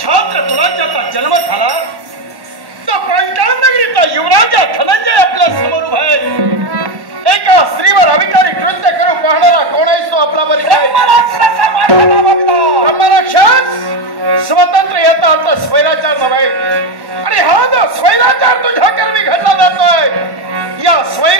क्षात्र कुलाच्याचा जन्म झाला तर पंचानगरीचा युवराजा धनंजय आपल्या समोर उभा आहे। एका स्त्रीवर अविकारी कृत्य करू पाहणारा कोण आहे तो आपला परिचय? ब्रह्मराक्षस स्वतंत्र येता आता स्वैराचार नव्हे आणि हा जो स्वैराचार तुझ्या कर्मी घडला जातोय या स्वैर